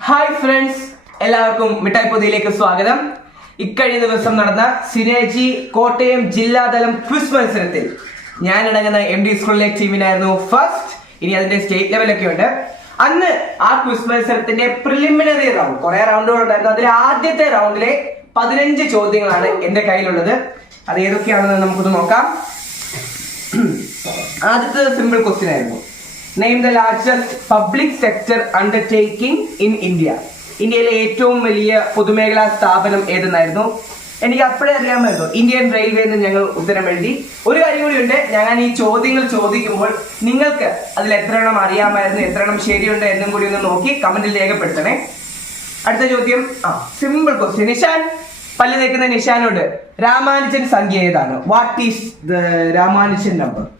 Hi friends എല്ലാവർക്കും മിഠായി പൊതിയിലേക്ക് സ്വാഗതം. ഇക്കഴിഞ്ഞ ദിവസം നടന്ന സിനേജി കോട്ടയം ജില്ലാതലം ക്വിസ് മത്സരത്തിൽ ഞാൻ അടങ്ങുന്ന എം ഡി സ്കൂളിലെ ടീമിനായിരുന്നു ഫസ്റ്റ് ഇനി അതിന്റെ സ്റ്റേറ്റ് ലെവലൊക്കെ ഉണ്ട്. അന്ന് ആ ക്വിസ് മത്സരത്തിന്റെ പ്രിലിമിനറി റൗണ്ട് കുറെ റൗണ്ടുകൾ ഉണ്ടായിരുന്നു. അതിലെ ആദ്യത്തെ റൗണ്ടിലെ പതിനഞ്ച് ചോദ്യങ്ങളാണ് എന്റെ കയ്യിലുള്ളത്. അത് ഏതൊക്കെയാണെന്ന് നമുക്കൊന്ന് നോക്കാം. ആദ്യത്തെ സിമ്പിൾ ക്വസ്റ്റ്യൻ ആയിരുന്നു. Name the largest public sector undertaking in India ഇന്ത്യയിലെ ഏറ്റവും വലിയ പൊതുമേഖലാ സ്ഥാപനം ഏതെന്നായിരുന്നു? എനിക്ക് അപ്പോഴേ അറിയാമായിരുന്നു. ഇന്ത്യൻ റെയിൽവേ എന്ന് ഞങ്ങൾ ഉത്തരം എഴുതി. ഒരു കാര്യം കൂടിയുണ്ട് ഞാൻ ഈ ചോദ്യങ്ങൾ ചോദിക്കുമ്പോൾ നിങ്ങൾക്ക് അതിൽ എത്ര എണ്ണം അറിയാമായിരുന്നു എത്ര എണ്ണം ശരിയുണ്ട് എന്നും കൂടി ഒന്ന് നോക്കി കമന്റിൽ രേഖപ്പെടുത്തണേ. അടുത്ത ചോദ്യം. ആ സിമ്പിൾ ക്വസ്റ്റ്യൻ നിഷാൻ പല്ല് തേക്കുന്ന നിഷാനോട് രാമാനുജൻ സംഖ്യ ഏതാണ്? What is the Ramanujan number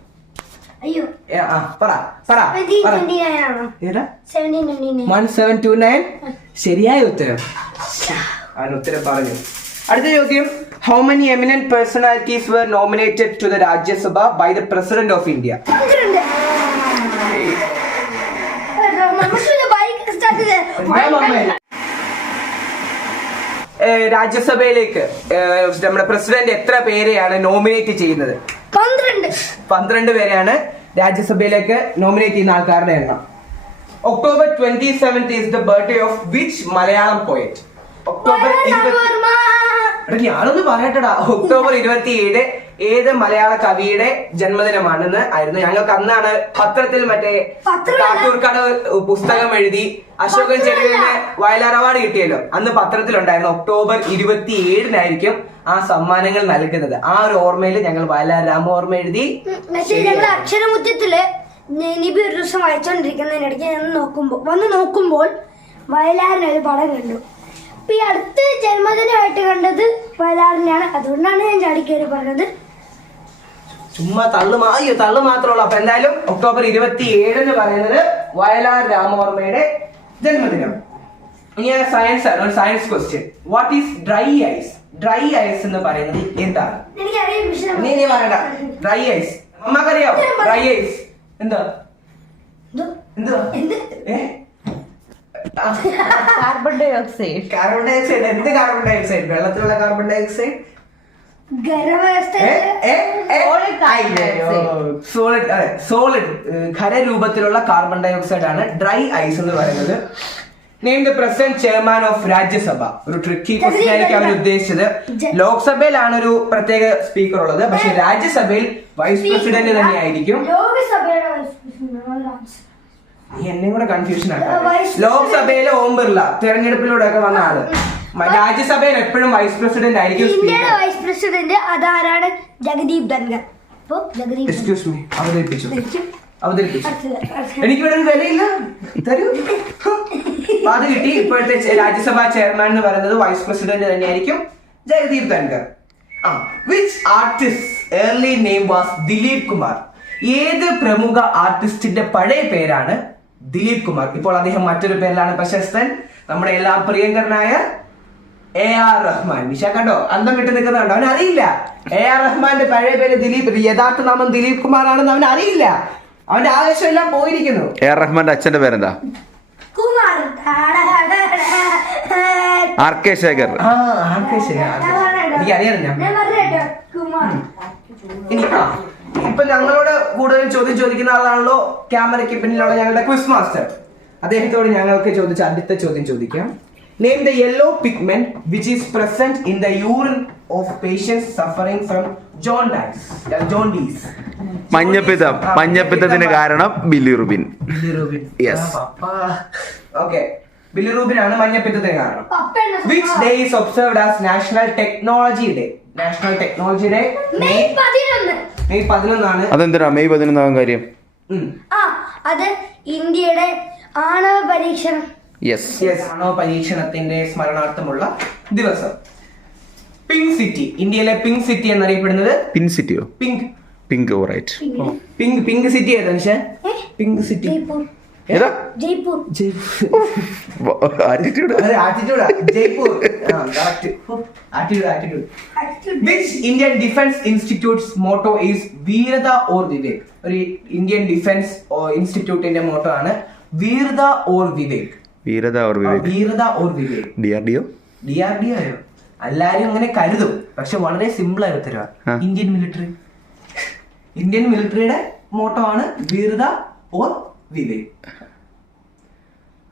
ശരിയായ ഉത്തരം. ആ ഉത്തരം പറഞ്ഞു. അടുത്ത ചോദ്യം. How many eminent personalities were nominated to the Rajya Sabha by the president of India രാജ്യസഭയിലേക്ക് നമ്മുടെ പ്രസിഡന്റ് എത്ര പേരെയാണ് നോമിനേറ്റ് ചെയ്യുന്നത്? പന്ത്രണ്ട്. പന്ത്രണ്ട് പേരെയാണ് രാജ്യസഭയിലേക്ക് നോമിനേറ്റ് ചെയ്യുന്ന ആൾക്കാരുടെ എണ്ണം. October twenty seventh is the birthday of which Malayalam poet October ഇരുപത്തി ഞാനൊന്ന് പറയട്ടടാ. ഒക്ടോബർ ഇരുപത്തി ഏഴ് ഏത് മലയാള കവിയുടെ ജന്മദിനമാണെന്ന് ആയിരുന്നു. ഞങ്ങൾക്ക് അന്നാണ് പത്രത്തിൽ മറ്റേ കാട്ടൂർക്കട പുസ്തകം എഴുതി അശോകൻ ചെടിയുടെ വയലാർ അവാർഡ് കിട്ടിയല്ലോ. അന്ന് പത്രത്തിലുണ്ടായിരുന്നു. ഒക്ടോബർ ഇരുപത്തി ഏഴിനായിരിക്കും ആ സമ്മാനങ്ങൾ നൽകുന്നത്. ആ ഒരു ഓർമ്മയിൽ ഞങ്ങൾ വയലാർ രാമ ഓർമ്മ എഴുതി. അക്ഷരമുറ്റത്തിൽ നിബി ഒരു ദിവസം വായിച്ചോണ്ടിരിക്കുന്നതിനിടയ്ക്ക് ഞാൻ നോക്കുമ്പോൾ വന്ന് നോക്കുമ്പോൾ വയലാറിന് ഒരു പടം കണ്ടു. അപ്പൊ ഈ അടുത്ത ജന്മദിനമായിട്ട് കണ്ടത് വയലാറിനെയാണ്. അതുകൊണ്ടാണ് ഞാൻ ചാടിക്കേറി പറഞ്ഞത്. ചുമ്മാ തള്ളു അയ്യോ തള്ളു മാത്രമുള്ളൂ അപ്പൊ എന്തായാലും ഒക്ടോബർ ഇരുപത്തി ഏഴിന് പറയുന്നത് വയലാർ രാമവർമ്മയുടെ ജന്മദിനം. ഇനി സയൻസ് ആണ് ഒരു science question what is dry ice dry ice എന്ന് പറയുന്നത് എന്താ? എനിക്കറിയാം പക്ഷെ നീ നീ പറയണ്ട. ഡ്രൈ ഐസ് അമ്മക്കറിയോ? ഡ്രൈ ഐസ് എന്താ? എന്തോ? എന്തുവാ എന്ത്? ഏ? Carbon dioxide carbon dioxide എന്ത് കാർബൺ ഡൈ ഓക്സൈഡ് വെള്ളത്തിലുള്ള കാർബൺ ഡൈ ഓക്സൈഡ് സോളിഡ് അതെ. സോളിഡ് ഖരരൂപത്തിലുള്ള കാർബൺ ഡൈ ഓക്സൈഡ് ആണ് ഡ്രൈ ഐസ് എന്ന് പറയുന്നത്. Name the president chairman of Rajya Sabha ഒരു ട്രിക്കി ക്വസ്റ്റ്യൻ ആയിരിക്കും അവർ ഉദ്ദേശിച്ചത്. ലോക്സഭയിലാണ് ഒരു പ്രത്യേക സ്പീക്കർ ഉള്ളത്. പക്ഷെ രാജ്യസഭയിൽ വൈസ് പ്രസിഡന്റ് തന്നെയായിരിക്കും ആയിരിക്കും. എന്നെ കൂടെ കൺഫ്യൂഷൻ ആക്കാം. ലോക്സഭയിലെ ഓം ബിർള തെരഞ്ഞെടുപ്പിലൂടെ ഒക്കെ വന്ന ആൾ. രാജ്യസഭയിൽ എപ്പോഴും വൈസ് പ്രസിഡന്റ് ആയിരിക്കും സ്പീക്കർ വൈസ് പ്രസിഡന്റ് അതാരാണ് ജഗദീപ് ധൻഖർ. എക്സ്ക്യൂസ് മീ അവതരിപ്പിച്ചു. അവതരിപ്പിച്ചു. എനിക്ക് ഒരു വിലയില്ല. തരൂ. അപ്പൊ അത് കിട്ടി. ഇപ്പോഴത്തെ രാജ്യസഭാ ചെയർമാൻ എന്ന് പറയുന്നത് വൈസ് പ്രസിഡന്റ് തന്നെയായിരിക്കും ജഗദീപ് ധൻകർ ആ which artist early name was Dilip Kumar. ഏത് പ്രമുഖ ആർട്ടിസ്റ്റിന്റെ പഴയ പേരാണ് ദിലീപ് കുമാർ? ഇപ്പോൾ അദ്ദേഹം മറ്റൊരു പേരിലാണ് പ്രശസ്തൻ. നമ്മുടെ എല്ലാം പ്രിയങ്കരനായ എ ആർ റഹ്മാൻ. നിഷ കണ്ടോ? അന്തം വിട്ട് നിൽക്കുന്നുണ്ടോ അവൻ അറിയില്ല എ ആർ റഹ്മാന്റെ പഴയ പേര് ദിലീപ്. യഥാർത്ഥ നാമം ദിലീപ് കുമാർ ആണെന്ന് അവൻ അറിയില്ല അവന്റെ ആവേശം എല്ലാം പോയിരിക്കുന്നു. എ ആർ റഹ്മാന്റെ അച്ഛന്റെ പേരെന്താ? R K Shekhar. ആ ആർക്കെ എനിക്ക് ഇപ്പൊ ഞങ്ങളോട് കൂടുതലും ചോദ്യം ചോദിക്കുന്ന ആളാണല്ലോ ക്യാമറയ്ക്ക് പിന്നിലുള്ള ഞങ്ങളുടെ ക്വിസ് മാസ്റ്റർ. അദ്ദേഹത്തോട് ഞങ്ങൾക്ക് ചോദിച്ച അടുത്ത ചോദ്യം ചോദിക്കാം. Name the yellow pigment which is present in the urine of patients suffering from jaundice. jaundice. മഞ്ഞപ്പിത്തം. മഞ്ഞപ്പിത്തത്തിന് കാരണം ബിലിറുബിൻ. ബിലിറൂബിൻ. ഓക്കെ ബിലിറൂബിൻ ആണ് മഞ്ഞപ്പിത്തത്തിന് കാരണം. Which day is observed as national technology day national technology day May May പതിനൊന്നാണ്. അതെന്തിനാ? May പതിനൊന്നാം കാര്യം? ആ അത് ഇന്ത്യയുടെ ആണവ പരീക്ഷണം. ആണവ പരീക്ഷണത്തിന്റെ സ്മരണാർത്ഥമുള്ള ദിവസം? പിങ്ക് സിറ്റി ഇന്ത്യയിലെ പിങ്ക് സിറ്റി എന്നറിയപ്പെടുന്നത്? Pink സിറ്റിയോ pink pink right pink pink city ഏതാ പക്ഷേ pink city Indian defence institutes motto is വീരത or വിവേക് ഒരു ഇന്ത്യൻ ഡിഫൻസ് ഇൻസ്റ്റിറ്റ്യൂട്ടിന്റെ മോട്ടോ ആണ് വീരത ഓർ വിവേക് വീരത ഓർ വിവേക്? വീരത or Vivek. D R D O D R D O എല്ലാരും അങ്ങനെ കരുതും. പക്ഷെ വളരെ സിമ്പിൾ ആയി ഉത്തരവാ. ഇന്ത്യൻ മിലിറ്ററി ഇന്ത്യൻ മിലിറ്ററിയുടെ മോട്ടോ ആണ് വീരത ഓർ വിവേക്.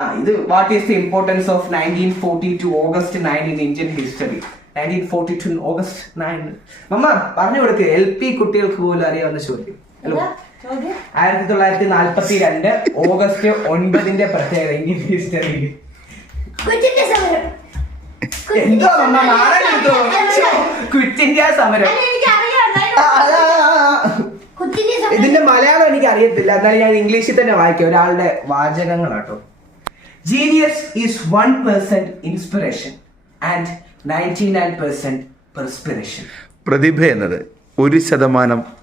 ആ ഇത് what is the importance of nineteen forty two August nine in Indian history nineteen forty two August nine മമ്മ പറഞ്ഞു കൊടുക്ക്. എൽ പി കുട്ടികൾക്ക് പോലും അറിയാവുന്ന ചോദ്യം. ഹലോ ആയിരത്തി തൊള്ളായിരത്തി നാൽപ്പത്തി രണ്ട് ഓഗസ്റ്റ് ഒൻപതിന്റെ പ്രത്യേകത ഇന്ത്യൻ ഹിസ്റ്ററിയിൽ എന്തോ ക്വിറ്റ് ഇന്ത്യ സമരം. ഇതിന്റെ മലയാളം എനിക്ക് അറിയത്തില്ല. എന്നാലും ഞാൻ ഇംഗ്ലീഷിൽ തന്നെ വായിക്കാം. ഒരാളുടെ വാചകങ്ങളാട്ടോ. Genius is one percent inspiration and ninety nine percent perspiration പ്രതിഭ എന്നത് ഒരു ശതമാനം എ- എന്നതായിരുന്നു അതിന് പറഞ്ഞത്?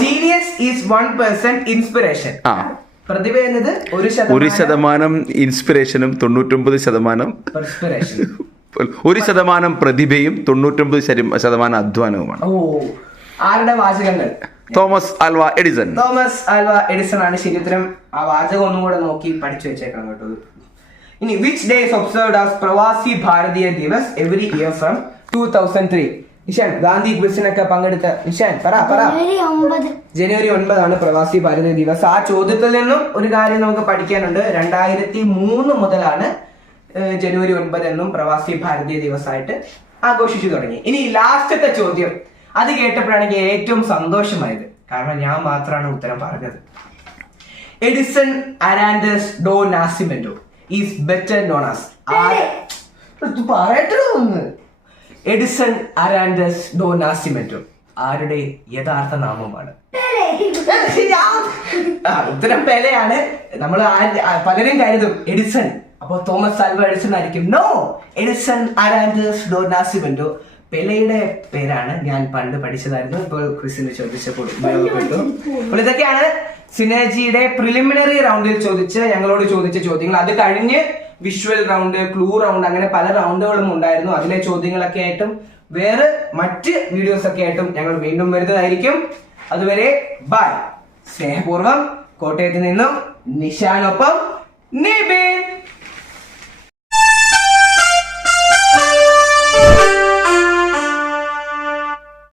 Genius is one percent inspiration പ്രതിഭ എന്നത് ഒരു ശതമാനം ഇൻസ്പിറേഷനും തൊണ്ണൂറ്റൊമ്പത് ശതമാനം ഒരു ശതമാനം പ്രതിഭയും തൊണ്ണൂറ്റൊമ്പത് ശതമാനം അധ്വാനവുമാണ്. ആരുടെ വാചകങ്ങൾ? Thomas Alva Edison. Thomas Alva Edison ആണ് ശരി. ആ വാചകം ഒന്നും കൂടെ നോക്കി പഠിച്ചു വെച്ചേക്കണം കേട്ടോ. ഇനി which days observed as Pravasi Bharatiya Divas every year from two thousand three Nishan Gandhi ക്വിസിനൊക്കെ പങ്കെടുത്ത നിഷാൻ പറ പറ. ജനുവരി ഒൻപതാണ് പ്രവാസി ഭാരതീയ ദിവസ്. ആ ചോദ്യത്തിൽ നിന്നും ഒരു കാര്യം നമുക്ക് പഠിക്കാനുണ്ട്. രണ്ടായിരത്തി മൂന്ന് മുതലാണ് ജനുവരി ഒൻപത് എന്നും പ്രവാസി ഭാരതീയ ദിവസമായിട്ട് ആഘോഷിച്ചു തുടങ്ങി. ഇനി ലാസ്റ്റത്തെ ചോദ്യം. അത് കേട്ടപ്പോഴാണ് എനിക്ക് ഏറ്റവും സന്തോഷമായത്. കാരണം ഞാൻ മാത്രമാണ് ഉത്തരം പറഞ്ഞത്. Edison Arantes do Nascimento is better known as. പറയട്ടോ ഒന്ന്. എഡിസൺ അരാൻഡസ് ഡോ നാസിമെന്റോ ആരുടെ യഥാർത്ഥ നാമമാണ് ഉത്തരം പെലയാണ്. നമ്മൾ പലരും കരുതും. എഡിസൺ. അപ്പൊ തോമസ് ആൽവ എഡിസൺ ആയിരിക്കും. No Edison Arantes do Nascimento പെലയുടെ പേരാണ്. ഞാൻ പണ്ട് പഠിച്ചതായിരുന്നു. ഇപ്പോൾ ക്രിസ്റ്റിന് ചോദിച്ചപ്പോൾ ഉപയോഗപ്പെട്ടു. അപ്പോൾ ഇതൊക്കെയാണ് സിനേജിയുടെ പ്രിലിമിനറി റൗണ്ടിൽ ചോദിച്ച് ഞങ്ങളോട് ചോദിച്ച ചോദ്യങ്ങൾ. അത് കഴിഞ്ഞ് വിഷ്വൽ റൗണ്ട് ക്ലൂ റൗണ്ട് അങ്ങനെ പല റൗണ്ടുകളും ഉണ്ടായിരുന്നു. അതിലെ ചോദ്യങ്ങളൊക്കെ ആയിട്ടും വേറെ മറ്റ് വീഡിയോസ് ഒക്കെ ആയിട്ടും ഞങ്ങൾ വീണ്ടും വരുന്നതായിരിക്കും. അതുവരെ ബൈ സ്നേഹപൂർവം കോട്ടയത്ത് നിന്നും നിഷാനൊപ്പം നിബിൻ.